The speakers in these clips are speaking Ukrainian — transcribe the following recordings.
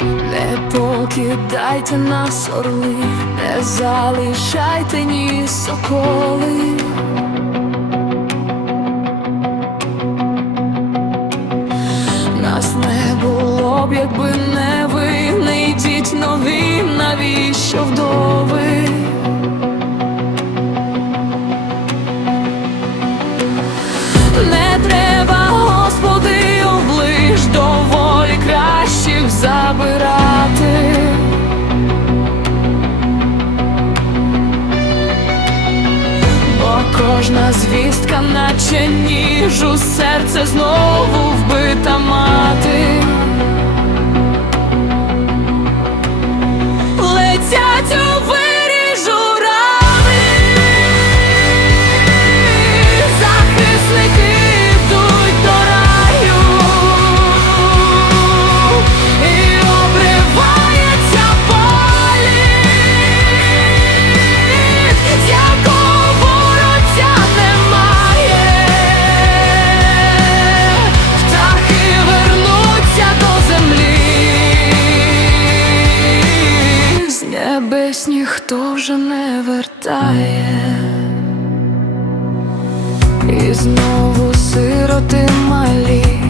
Не покидайте нас, орли, не залишайте ні соколи. Нас не було б, якби не ви не йдіть нові, навіщо вдома. звістка, наче ніж у серце знову вбита ма. ніхто вже не вертає, і знову сироти малі.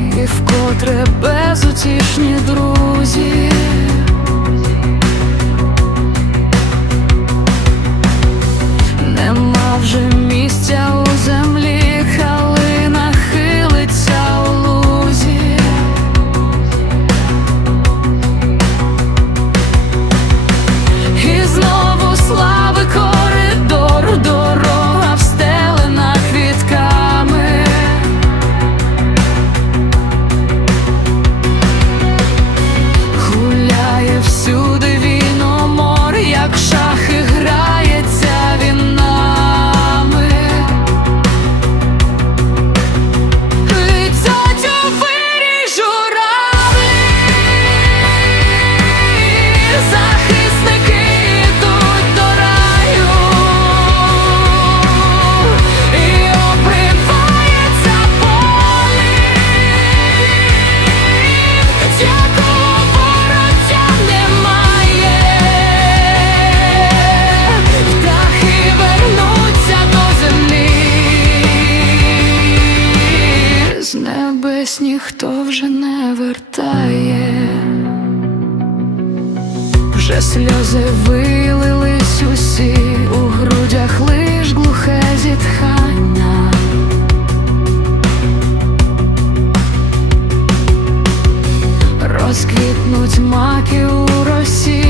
колись ніхто вже не вертає, вже сльози вилились усі, у грудях лиш глухе зітхання. Розквітнуть маки у росі.